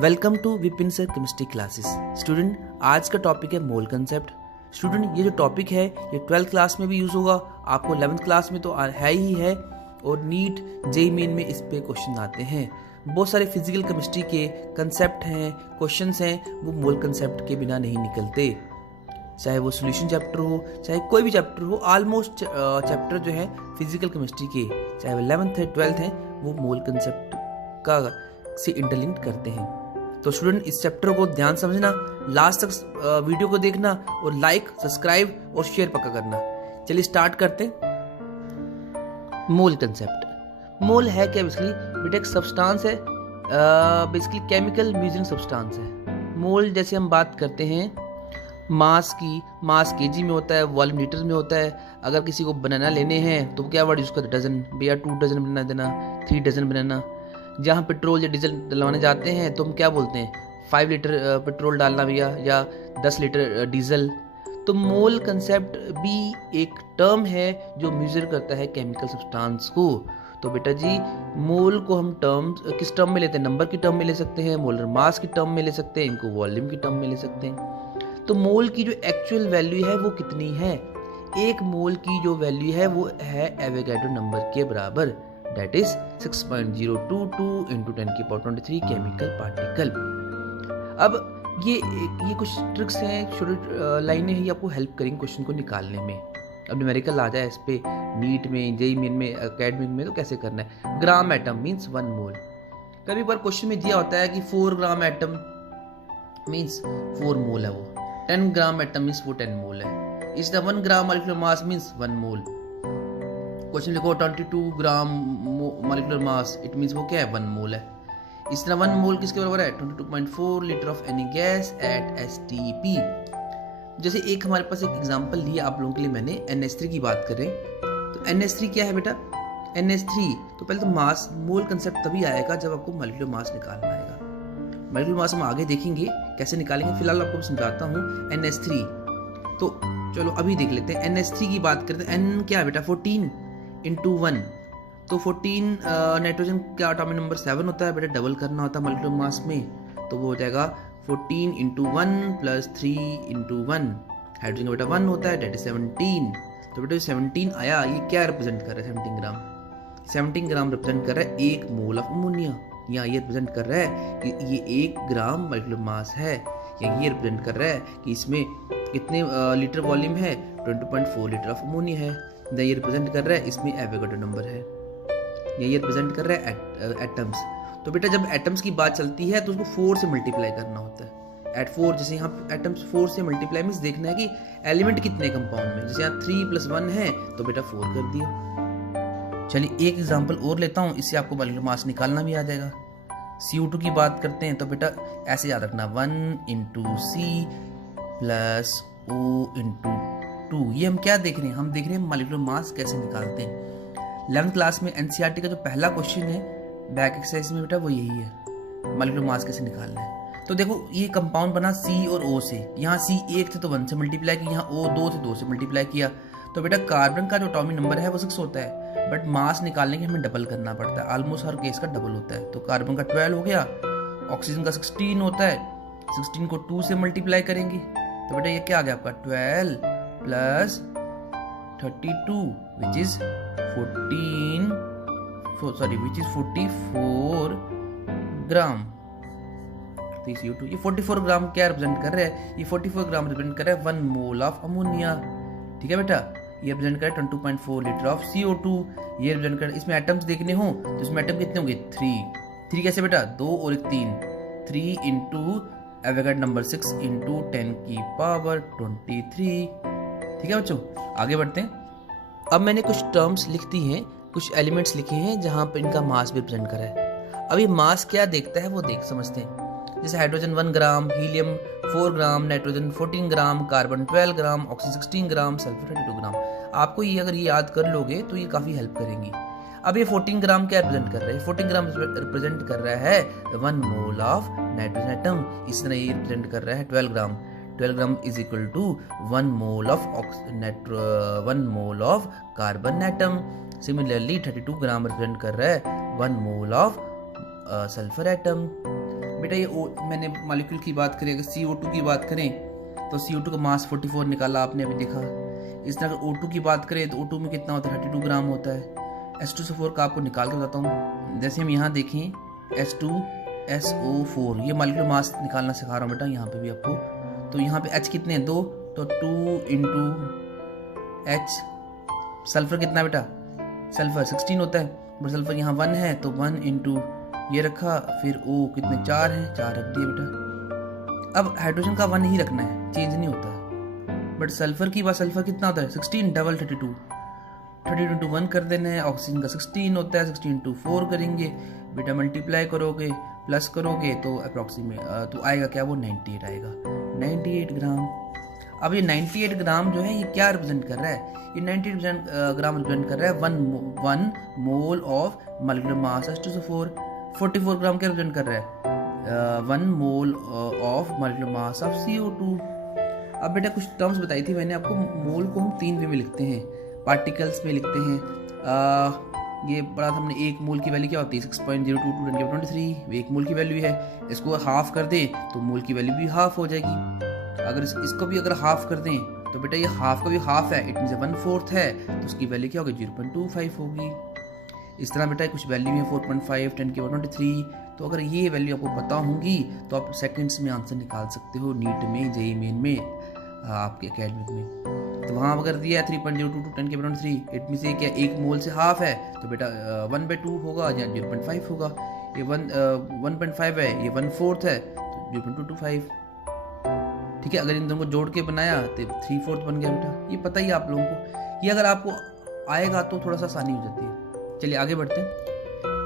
Welcome to Vipin sir chemistry classes. Student, आज का topic है मोल कंसेप्ट। स्टूडेंट, ये जो टॉपिक है ये 12th क्लास में भी यूज़ होगा, आपको 11th क्लास में तो है ही है, और नीट जेईई मेन में इस पे क्वेश्चन आते हैं। बहुत सारे फिजिकल केमिस्ट्री के कंसेप्ट हैं, क्वेश्चंस हैं, वो मोल कंसेप्ट के बिना नहीं निकलते। चाहे वो सॉल्यूशन चैप्टर हो, चाहे कोई भी चैप्टर हो, ऑलमोस्ट चैप्टर जो है फिजिकल केमिस्ट्री के, चाहे वो 11th है 12th है, वो मोल कंसेप्ट का से इंटरलिंक करते हैं। तो स्टूडेंट, इस चैप्टर को ध्यान समझना, लास्ट तक वीडियो को देखना और लाइक, सब्सक्राइब और शेयर पक्का करना। चलिए स्टार्ट करते हैं। मोल कंसेप्ट। मोल है क्या? बेसिकली बेटा एक सब्सटेंस है, बेसिकली केमिकल मेजरिंग सब्सटेंस है। मोल जैसे हम बात करते हैं मास की, मास केजी में होता है, वॉल्यूम लीटर में होता है। अगर किसी को बनाना लेने हैं तो क्या वर्ड यूज करते हैं? डजन। भैया 2 डजन बनाना देना, 3 डजन बनाना। जहाँ पेट्रोल या डीजल डलवाने जाते हैं तो हम क्या बोलते हैं? 5 लीटर पेट्रोल डालना भैया, या 10 लीटर डीजल। तो मोल कंसेप्ट भी एक टर्म है जो मेजर करता है केमिकल सब्सटेंस को। तो बेटा जी, मोल को हम टर्म किस टर्म में लेते हैं? नंबर की टर्म में ले सकते हैं, मोलर मास की टर्म में ले सकते हैं, इनको वॉल्यूम की टर्म में ले सकते हैं। तो मोल की जो एक्चुअल वैल्यू है वो कितनी है? एक मोल की जो वैल्यू है वो है एवोगाड्रो नंबर के बराबर, that is 6.022 into 10 की पावर 23 केमिकल पार्टिकल। अब ये कुछ ट्रिक्स हैं, छोटी लाइनें हैं, ये आपको हेल्प करेंगे क्वेश्चन को निकालने में। अब न्यूमेरिकल आ जाए इस पे, नीट में, जेईई मेन में, एकेडमिक में, तो कैसे करना है? ग्राम एटम मीन्स 1 मोल। कभी बार क्वेश्चन में दिया होता है कि 4 ग्राम एटम मीन्स 4 मोल है वो, 10 ग्राम एटम मीन्स वो 10 मोल है। इस तरह 1 ग्राम मॉलिक्यूलर मास मीन्स 1 मोल। क्वेश्चन लिखो 22 ग्राम मॉलिक्यूलर मास, इट मींस वो क्या है? 1 मोल है। इस तरह 1 मोल किसके बराबर है? 22.4 litre of any gas at STP. जैसे एक हमारे पास एक एग्जांपल लिया आप लोगों के लिए मैंने, NH3 की बात करें तो NH3 क्या है बेटा? NH3 तो पहले तो मास मोल कंसेप्ट तभी आएगा जब आपको मॉलिक्यूलर मास निकालना आएगा। मॉलिक्यूलर मास हम आगे देखेंगे कैसे निकालेंगे, फिलहाल आपको समझाता हूँ। NH3 तो चलो अभी देख लेते हैं। NH3 की बात करते हैं। N क्या है बेटा? 14 इंटू 1, तो 14 नाइट्रोजन का एटॉमिक नंबर 7 होता है बेटा, डबल करना होता है मॉलिक्यूलर मास में, तो वो हो जाएगा 14 इंटू 1 प्लस 3 इंटू 1। हाइड्रोजन का बेटा 1 होता है, डेट इज 17। तो बेटा 17 आया, ये क्या रिप्रेजेंट कर रहा है? 17 ग्राम। 17 ग्राम रिप्रेजेंट कर रहा है 1 मोल ऑफ अमोनिया, या ये रिप्रेजेंट कर रहा है कि ये 1 ग्राम मॉलिक्यूलर मास है, या ये रिप्रेजेंट कर रहा है कि इसमें कितने लीटर वॉल्यूम है? 20.4 लीटर ऑफ अमोनिया है। ये रिप्रेजेंट कर रहा है इसमें एवोगाड्रो नंबर है, या ये रिप्रेजेंट कर रहा है एटम्स। तो बेटा जब एटम्स की बात चलती है तो उसको 4 से मल्टीप्लाई करना होता है। एट 4, जैसे यहाँ एटम्स 4 से मल्टीप्लाई मीन्स देखना है कि एलिमेंट कितने कंपाउंड में। जैसे यहाँ 3 + 1 है तो बेटा 4 कर दिया। चलिए एक एग्जाम्पल और लेता हूँ, इससे आपको मॉलिक्यूलर मास निकालना भी आ जाएगा। CO2 की बात करते हैं तो बेटा ऐसे याद रखना, 1 into C plus O into 2। ये हम क्या देख रहे हैं? हम देख रहे हैं मॉलिक्यूलर मास कैसे निकालते हैं। 11th क्लास में NCERT का जो पहला क्वेश्चन है बैक एक्सरसाइज में बेटा वो यही है, मॉलिक्यूलर मास कैसे निकालना है। तो देखो ये कंपाउंड बना C और O से, यहाँ C 1 थे तो 1 से मल्टीप्लाई किया, यहाँ O 2 थे 2 से मल्टीप्लाई किया। तो बेटा कार्बन का जो एटॉमिक नंबर है वो 6 होता है, बट मास निकालने के हमें डबल करना पड़ता है, ऑलमोस्ट हर केस का डबल होता है। तो कार्बन का 12 हो गया, ऑक्सीजन का 16 होता है, 16 को 2 से मल्टीप्लाई करेंगे तो बेटा ये क्या आ गया आपका? 12 प्लस 32 which is 44 ग्राम। तो CO2 ये 44 ग्राम क्या रिप्रेजेंट कर रहा है? ये 44 ग्राम रिप्रेजेंट कर रहा है 1 मोल ऑफ अमोनिया। ठीक है बेटा, ये रिप्रेजेंट कर रहा है 22.4 लीटर ऑफ CO2। ये रिप्रेजेंट कर, इसमें एटम्स देखने हो तो इसमें एटम कितने होंगे? 3 कैसे बेटा? 2 और 1 3 इंटू एवोगाड्रो नंबर 6 इंटू 10 की पावर 23। ठीक है बच्चों, आगे बढ़ते हैं। अब मैंने कुछ टर्म्स लिख दी हैं, कुछ एलिमेंट्स लिखे हैं जहां पर इनका मास भी रिप्रेजेंट करा है। अब ये मास क्या देखता है वो देख समझते हैं। जैसे हाइड्रोजन 1 ग्राम, हीलियम 4 ग्राम, नाइट्रोजन 14 ग्राम, कार्बन 12 ग्राम, ऑक्सीजन 16 ग्राम, सल्फर 32 ग्राम। आपको ये अगर ये याद कर लोगे तो ये काफ़ी हेल्प करेंगी। अब ये 14 ग्राम क्या रिप्रेजेंट कर रहा है? 14 ग्राम रिप्रेजेंट कर रहा है 1 मोल ऑफ नाइट्रोजन एटम। इसी तरह ये रिप्रेजेंट कर रहा है 12 gram. 12 gram is equal to 1 mole of carbon atom. Similarly 32 gram represent कर रहा है 1 मोल ऑफ सल्फर एटम। बेटा ये मैंने मॉलिक्यूल की बात करें, अगर CO2 की बात करें तो CO2 का मास 44 निकाला आपने अभी देखा। इस तरह अगर O2 की बात करें तो O2 में कितना होता है, 32 ग्राम होता है। H2SO4 का आपको निकाल के बताता हूँ। जैसे हम यहाँ देखें H2SO4, ये मॉलिक्यूलर मास निकालना सिखा रहा हूँ बेटा यहाँ पे भी आपको। तो यहाँ पे H कितने हैं, 2, तो 2 इंटू H। सल्फर कितना बेटा, सल्फर 16 होता है, बट सल्फर यहाँ 1 है तो 1 इंटू ये रखा, फिर O कितने 4 हैं, 4 रख दिए बेटा। अब हाइड्रोजन का 1 ही रखना है, चेंज नहीं होता। बट सल्फर की बात, सल्फर कितना होता है 16 डबल 32, 32 इंटू 1 कर देना है। ऑक्सीजन का 16 होता है, 16 इंटू 4 करेंगे बेटा, मल्टीप्लाई करोगे प्लस करोगे तो अप्रॉक्सीमेट तो आएगा क्या, वो 98 आएगा, 98 ग्राम। अब ये 98 ग्राम जो है ये क्या रिप्रेजेंट कर रहा है, ये 98 ग्राम रिप्रेजेंट कर रहा है 1 mole of molecular mass H2SO4। 44 ग्राम क्या रिप्रेजेंट कर रहा है, 1 mole of molecular mass of CO2। अब बेटा कुछ टर्म्स बताई थी मैंने आपको, मोल को हम 3 वे में लिखते हैं, पार्टिकल्स में लिखते हैं। ये पढ़ा था हमने, 1 मोल की वैल्यू क्या होती है 6.022 × 10⁻23, 1 मोल की वैल्यू है। इसको हाफ कर दें तो मोल की वैल्यू भी हाफ हो जाएगी। अगर इसको भी अगर हाफ कर दें तो बेटा ये हाफ का भी हाफ है, इट मीन्स 1/4 है, तो उसकी वैल्यू क्या होगी 0.25 होगी। इस तरह बेटा कुछ वैल्यू है 4.5, 10⁻23। तो अगर ये वैल्यू आपको पता होंगी तो आप सेकंड्स में आंसर निकाल सकते हो नीट में, जेईई मेन में, आपके एकेडमिक में। तो वहाँ अगर दिया है 3.022 10⁻23, इट मीन्स ये क्या 1 मोल से हाफ है, तो बेटा 1/2 होगा या 0.5 होगा। ये 1.5 है, ये 1/4 है, तो 0.225। ठीक है, अगर इन दोनों को जोड़ के बनाया तो 3/4 बन गया बेटा। ये पता ही है आप लोगों को, ये अगर आपको आएगा तो थोड़ा सा आसानी हो जाती है। चलिए आगे बढ़ते हैं।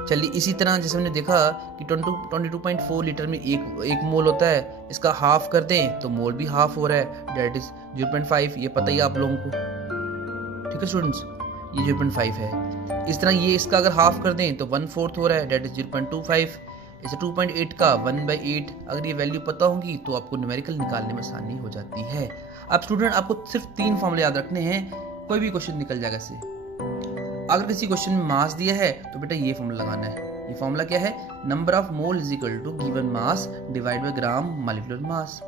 चलिए इसी तरह जैसे हमने देखा कि 22.4 लीटर में एक मोल होता है, इसका हाफ कर दें तो मोल भी हाफ हो रहा है, डेट इज 0.5। ये पता ही आप लोगों को, ठीक है स्टूडेंट्स, ये 0.5 है। इस तरह ये इसका अगर हाफ कर दें तो 1/4 हो रहा है, डेट इज 0.25। इसे 2.8 का 1/8, अगर ये वैल्यू पता होगी तो आपको न्यूमेरिकल निकालने में आसानी हो जाती है। अब स्टूडेंट आपको सिर्फ 3 फॉर्मूले याद रखने हैं, कोई भी क्वेश्चन निकल जाएगा इससे। अगर किसी क्वेश्चन में मास दिया है तो बेटा ये फॉर्मूला लगाना है। ये फॉर्मूला क्या है, number of mole is equal to given mass divide by gram molecular mass.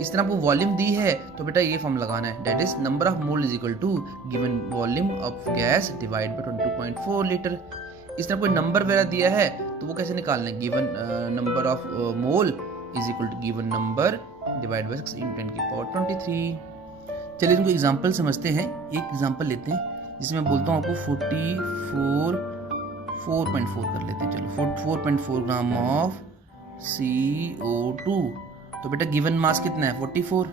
इस तरह आपको वॉल्यूम दी है तो बेटा ये फॉर्मूला लगाना है, that is number of mole is equal to given volume of gas divide by 22.4 litre. इस तरह कोई नंबर वगैरह दिया है तो वो कैसे निकालना है, given number of mole is equal to given number divide by 6 × 10⁻23। चलिए इनको एग्जांपल समझते हैं। एक एग्जांपल लेते हैं जिसमें मैं बोलता हूँ आपको 4.4 कर लेते हैं। चलो 4.4 ग्राम ऑफ CO2। तो बेटा गिवन मास कितना है 44,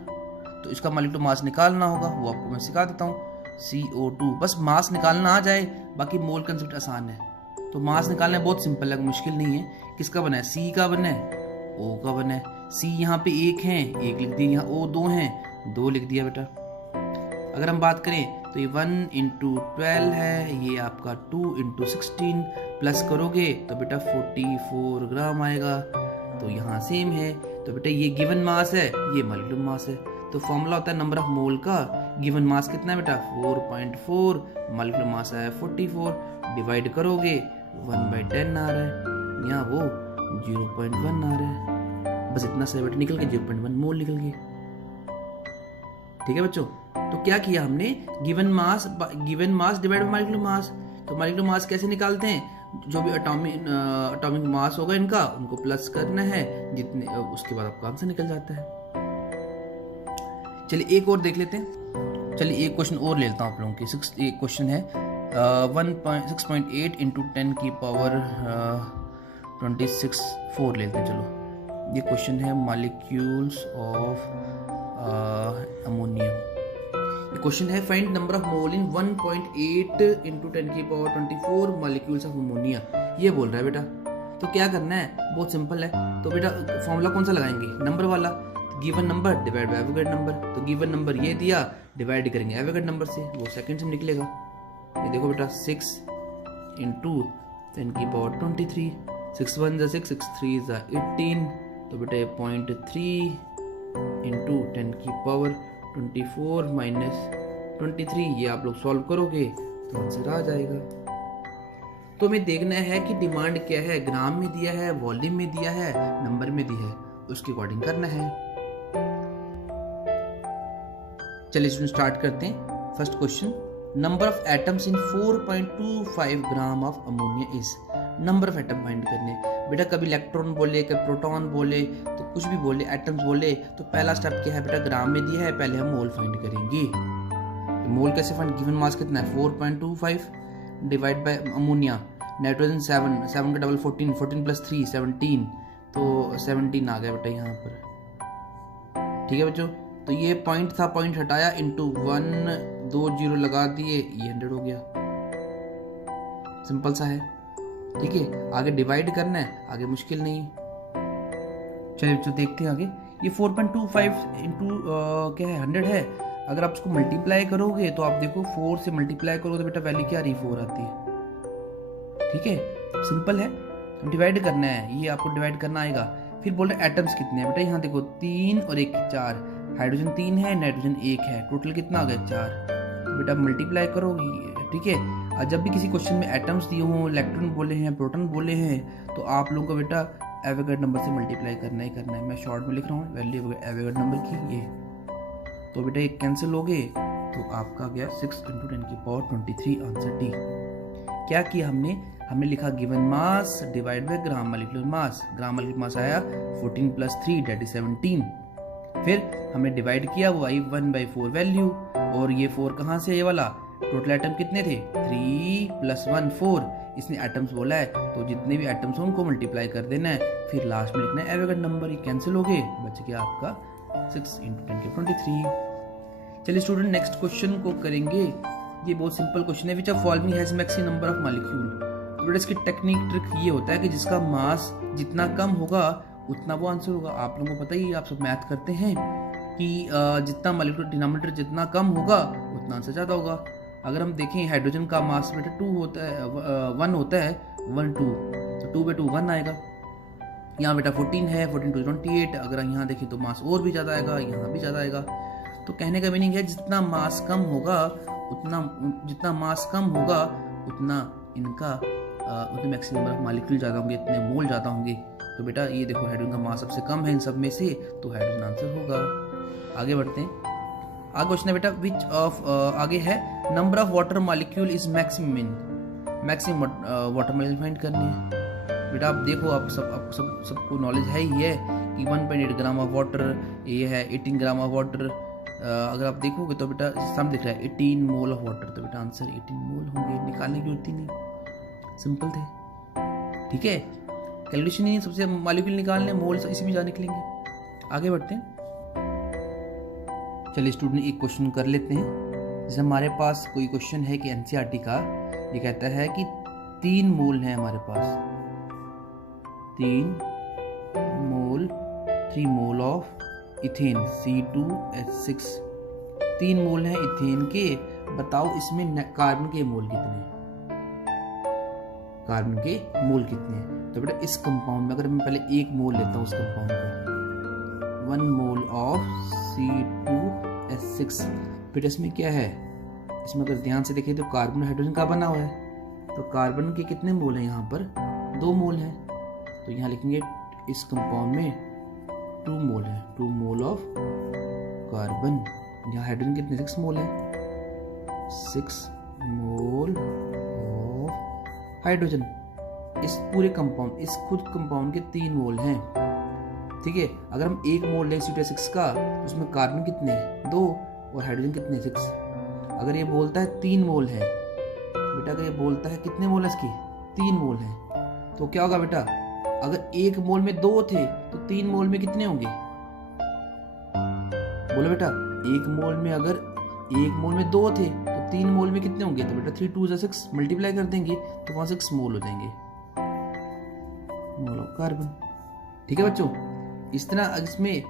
तो इसका मॉलिक्यूलर मास निकालना होगा, वो आपको मैं सिखा देता हूँ। CO2 बस मास निकालना आ जाए, बाकी मोल कंसेप्ट आसान है। तो मास निकालना बहुत सिंपल है, मुश्किल नहीं है। किसका बना है, C का बना है, O का बना है। C यहाँ पे 1 है, 1 लिख दिया, यहाँ O 2 हैं, 2 लिख दिया बेटा। अगर हम बात करें तो ये 1 × 12 है, ये आपका 2 × 16, प्लस करोगे तो बेटा 44 ग्राम आएगा। तो यहाँ सेम है, तो बेटा ये गिवन मास है, ये मॉलिक्यूलर मास है। तो फॉर्मूला होता है नंबर ऑफ मोल का, गिवन मास कितना है बेटा 4.4, मॉलिक्यूलर मास है 44, डिवाइड करोगे 1/10 आ रहा है, यहाँ वो 0.1 आ रहा है। बस इतना सा बेटा निकल के 0.1 मोल निकल गए। ठीक है बच्चों, तो क्या किया हमने, given mass divide bye molecular mass. तो मॉलिक्यूलर मास कैसे निकालते हैं, जो भी एटॉमिक मास होगा इनका, उनको प्लस करना है जितने, उसके बाद आपका आंसर निकल जाता है। चलिए एक और देख लेते हैं। चलिए एक क्वेश्चन और ले लेता हूँ आप लोगों के। एक क्वेश्चन है 6.8 × 10⁻26 लेते हैं। चलो ये क्वेश्चन है मॉलिक्यूल्स ऑफ अमोनियम। ये क्वेश्चन है find number of mole in 1.8 × 10⁻24 molecules of ammonia. ये बोल रहा है बेटा। तो क्या करना है, बहुत सिंपल है। तो बेटा फॉर्मूला कौन सा लगाएंगे, नंबर वाला, given number divide bye Avogadro number. तो गिवन नंबर ये दिया, डिवाइड करेंगे एवोगैड्रो नंबर से, वो सेकंड में निकलेगा। ये देखो बेटा 6 × 10⁻23, 6 × 1 = 6, 6 × 3 = 18। तो बेटा ये 0.3 × 10⁻24 - 23, ये आप लोग सॉल्व करोगे तो आंसर आ जाएगा। तो हमें देखना है कि डिमांड क्या है, ग्राम में दिया है, वॉल्यूम में दिया है, नंबर में दिया है, उसके अकॉर्डिंग करना है। चलिए स्टूडेंट स्टार्ट करते हैं। First question, number of atoms in 4.25 gram of ammonia is. Number of atom find करने। बेटा कभी इलेक्ट्रॉन बोले, कभी प्रोटॉन बोले, तो कुछ भी बोले, एटम्स बोले, तो पहला स्टेप क्या है बेटा, ग्राम में दिया है, पहले हम मोल फाइंड करेंगे। मोल कैसे फाइंड, गिवन मास कितना है 4.25 डिवाइड बाय अमोनिया, नाइट्रोजन 7 का डबल 14, 14 प्लस 3 17, तो 17 आ गया बेटा यहाँ पर। ठीक है बच्चों, तो ये पॉइंट था, पॉइंट हटाया, इंटू 1 2 0 लगा दिए, ये 100 हो गया। सिंपल सा है। ठीक है, आगे डिवाइड करना है, आगे मुश्किल नहीं। चलिए बच्चों देखते हैं आगे। ये 4.25 इंटू क्या है 100 है। अगर आप इसको मल्टीप्लाई करोगे तो आप देखो 4 से मल्टीप्लाई करोगे तो बेटा वैल्यू क्या आ रही, 4 आती है। ठीक है, सिंपल है, डिवाइड करना है, ये आपको डिवाइड करना आएगा। फिर बोल रहे एटम्स कितने हैं बेटा, यहाँ देखो 3 और 1 4, हाइड्रोजन 3 है, नाइट्रोजन 1 है, टोटल कितना आ गया 4। बेटा मल्टीप्लाई करोगे। ठीक है, और जब भी किसी क्वेश्चन में एटम्स दिए हों, इलेक्ट्रॉन बोले हैं, प्रोटॉन बोले हैं, तो आप लोगों को बेटा एवोगैड्रो नंबर से मल्टीप्लाई करना ही करना है। मैं शॉर्ट में लिख रहा हूँ वैल्यू एवोगैड्रो नंबर की ये, तो बेटा ये कैंसिल हो गए, तो आपका गया 6 × 10⁻23 आंसर डी। क्या किया हमने लिखा given mass divide by gram molecular mass. Gram molecular मास आया 14 + 3 दैट इज 17। फिर हमने डिवाइड किया, वो आई 1/4 वैल्यू, और ये 4 कहाँ से, ये वाला। टोटल आइटम कितने थे 3 + 1 4, इसने एटम्स बोला है, तो जितने भी एटम्स हो उनको मल्टीप्लाई कर देना है, फिर लास्ट में लिखना है एवोगैड्रो नंबर। ये कैंसिल हो गए, बच गया आपका 6 × 10⁻23। चलिए स्टूडेंट नेक्स्ट क्वेश्चन को करेंगे। ये बहुत सिंपल क्वेश्चन है, which of following has maximum number of molecule. तो इसकी टेक्निक ट्रिक ये होता है कि जिसका मास जितना कम होगा उतना वो आंसर होगा। आप लोगों को पता ही, आप सब मैथ करते हैं कि जितना मॉलिक्यूलर डिनोमिनेटर जितना कम होगा उतना आंसर ज़्यादा होगा। अगर हम देखें हाइड्रोजन का मास बेटा 2 होता है, 1 होता है, 1 2, तो 2/2 1 आएगा। यहाँ बेटा 14 है, 14 × 2 28। अगर यहाँ देखें तो मास और भी ज़्यादा आएगा, यहाँ भी ज़्यादा आएगा। तो कहने का मीनिंग है जितना मास कम होगा उतना इनका उतने मैक्सिमम नंबर ऑफ मॉलिक्यूल ज़्यादा होंगे, इतने मोल ज़्यादा होंगे। तो बेटा ये देखो हाइड्रोजन का मास सबसे कम है इन सब में से, तो हाइड्रोजन आंसर होगा। आगे बढ़ते हैं। आगे क्वेश्चन है बेटा विच ऑफ आगे है number of water molecule is maximum in. Maximum water molecule find करनी है। बेटा आप देखो, आप सबको नॉलेज है ही है कि 1.8 ग्राम ऑफ वाटर, ये है 18 ग्राम ऑफ वाटर। अगर आप देखोगे तो बेटा सामने दिख रहा है 18 मोल ऑफ वाटर, तो बेटा आंसर 18 मोल होंगे, निकालने की जरूरत ही नहीं, सिंपल थे। ठीक है, कैलकुलेशन ही सबसे मॉलिक्यूल निकालने, मोल इसी में जा निकलेंगे। आगे बढ़ते हैं। चलिए स्टूडेंट एक क्वेश्चन कर लेते हैं। जैसे हमारे पास कोई क्वेश्चन है कि एनसीईआरटी का, ये कहता है कि 3 मोल हैं हमारे पास, 3 मोल ऑफ इथेन C2H6, 3 मोल हैं इथेन के। बताओ इसमें कार्बन के मोल कितने हैं, कार्बन के मोल कितने हैं। तो बेटा इस कंपाउंड में अगर मैं पहले 1 मोल लेता हूँ उस कंपाउंड का, 1 मोल ऑफ C2H6, फिर इसमें क्या है, इसमें अगर ध्यान से देखें तो कार्बन हाइड्रोजन का बना हुआ है, तो कार्बन के कितने मोल हैं, यहाँ पर 2 मोल हैं, तो यहाँ लिखेंगे इस कंपाउंड में 2 मोल है, 2 मोल ऑफ कार्बन। यहाँ हाइड्रोजन कितने 6 मोल है, 6 मोल ऑफ हाइड्रोजन। इस पूरे कंपाउंड, इस खुद कंपाउंड के 3 मोल हैं। ठीक है, अगर हम 1 मोल लें C2H6 का, तो उसमें कार्बन कितने हैं 2 और हाइड्रोजन कितने 6। अगर ये बोलता है 3 मोल है बेटा, अगर ये बोलता है कितने मोल है इसकी 3 मोल है, तो क्या होगा बेटा, अगर 1 मोल में 2 थे तो 3 मोल में कितने होंगे, बोलो बेटा। 1 मोल में अगर 1 मोल में 2 थे तो 3 मोल में कितने होंगे, तो बेटा 3 2 6 मल्टीप्लाई कर देंगे तो वहां 6 मोल हो जाएंगे, मोल ऑफ कार्बन। ठीक है बच्चों, इस तरह इसमें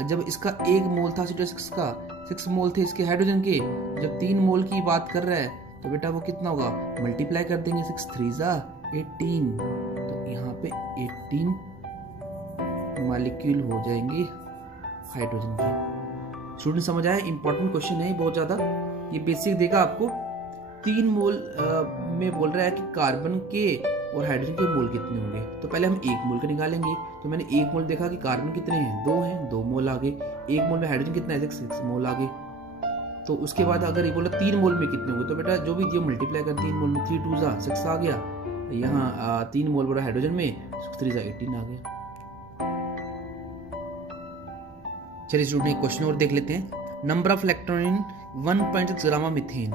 जब इसका 1 मोल था C2H6 का, 6 मोल थे इसके हाइड्रोजन के, जब 3 मोल की बात कर रहा है तो बेटा वो कितना होगा, मल्टीप्लाई कर देंगे, 6 3 18, तो यहाँ पे 18 मॉलिक्यूल हो जाएंगे हाइड्रोजन के। स्टूडेंट समझ आया, इंपॉर्टेंट क्वेश्चन है बहुत ज़्यादा, ये बेसिक देगा आपको 3 मोल में बोल रहा है कि कार्बन के और हाइड्रोजन के मोल कितने होंगे। तो पहले हम 1 मोल के निकालेंगे। तो मैंने 1 मोल देखा कि कार्बन कितने हैं, 2 हैं, 2 मोल आ गए। 1 मोल में हाइड्रोजन कितना है, 6 मोल आ गए। तो उसके बाद अगर ये बोला 3 मोल में कितने होंगे, तो बेटा जो भी दिया मल्टीप्लाई कर, 3 मोल में 3 2 6 आ गया। यहाँ 3 मोल बोला हाइड्रोजन में, 6 3 18 आ गया। चलिए स्टूडेंट एक क्वेश्चन और देख लेते हैं। Number of electron in 1.6 gram of methane,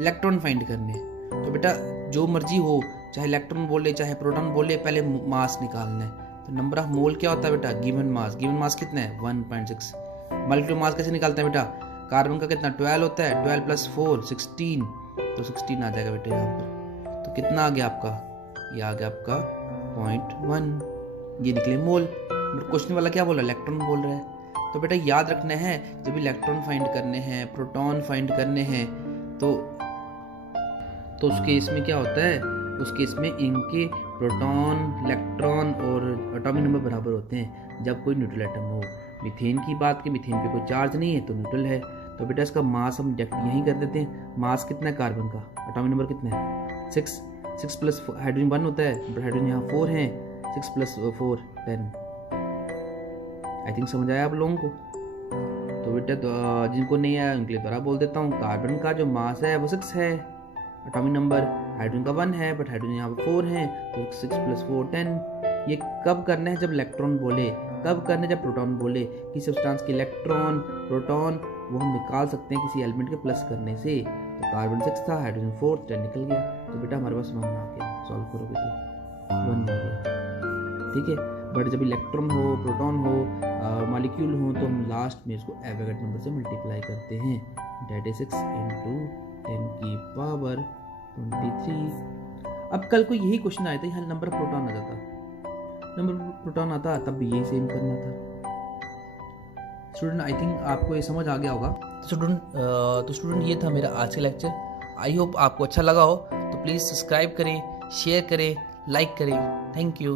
electron find करने। तो बेटा जो मर्जी हो, चाहे इलेक्ट्रॉन बोले चाहे प्रोटॉन बोले, पहले मास निकालना है। तो नंबर ऑफ मोल क्या होता है बेटा, गिवन मास कितना है 1.6। मॉलिक्यूलर मास कैसे निकालते हैं बेटा, कार्बन का कितना 12 होता है, 12 + 4 16, तो 16 आ जाएगा बेटा यहाँ पर। तो कितना आ गया आपका, ये आ गया आपका 0.1, ये निकले मोल। बट क्वेश्चन वाला क्या बोला, इलेक्ट्रॉन बोल रहा है। तो बेटा याद रखना है, जब इलेक्ट्रॉन फाइंड करने हैं, प्रोटॉन फाइंड करने हैं, तो उस केस में क्या होता है, उस केस में इनके प्रोटॉन, इलेक्ट्रॉन और एटॉमिक नंबर बराबर होते हैं जब कोई न्यूट्रल एटम हो। मीथेन की बात की, मीथेन पे कोई चार्ज नहीं है तो न्यूट्रल है। तो बेटा इसका मास हम डायरेक्ट यहीं कर देते हैं। मास कितना है कार्बन का, एटॉमिक नंबर कितना है 6 प्लस हाइड्रोजन 1 होता है, बट हाइड्रोजन यहाँ 4 है, 6 + 4 10। आई थिंक समझ आया आप लोगों को। तो बेटा जिनको नहीं आया उनके लिए दोबारा बोल देता हूँ। कार्बन का जो मास है वो 6 है, एटॉमिक नंबर हाइड्रोजन का 1 है, बट हाइड्रोजन यहाँ पे 4 है, तो 6 + 4 10। ये कब करना है, जब इलेक्ट्रॉन बोले। कब करना है, जब प्रोटॉन बोले। किसी सब्सटेंस के इलेक्ट्रॉन, प्रोटॉन वो हम निकाल सकते हैं किसी एलिमेंट के प्लस करने से। तो कार्बन 6 था, हाइड्रोजन 4, 10 निकल गया। तो बेटा हमारे पास 1 आ गया, सॉल्व करोगे तो 1 आ गया, ठीक है। बट जब इलेक्ट्रॉन हो, प्रोटॉन हो, मॉलिक्यूल हो, तो हम लास्ट में इसको एवोगाड्रो नंबर से मल्टीप्लाई करते हैं। That is 6 × 10⁻23। अब कल को यही क्वेश्चन आया था, यहाँ नंबर प्रोटॉन आ जाता, नंबर प्रोटॉन आता, तब भी यही सेम करना था। स्टूडेंट आई थिंक आपको ये समझ आ गया होगा। तो स्टूडेंट ये था मेरा आज का लेक्चर। आई होप आपको अच्छा लगा हो। तो प्लीज़ सब्सक्राइब करें, शेयर करें, लाइक करें। Thank you.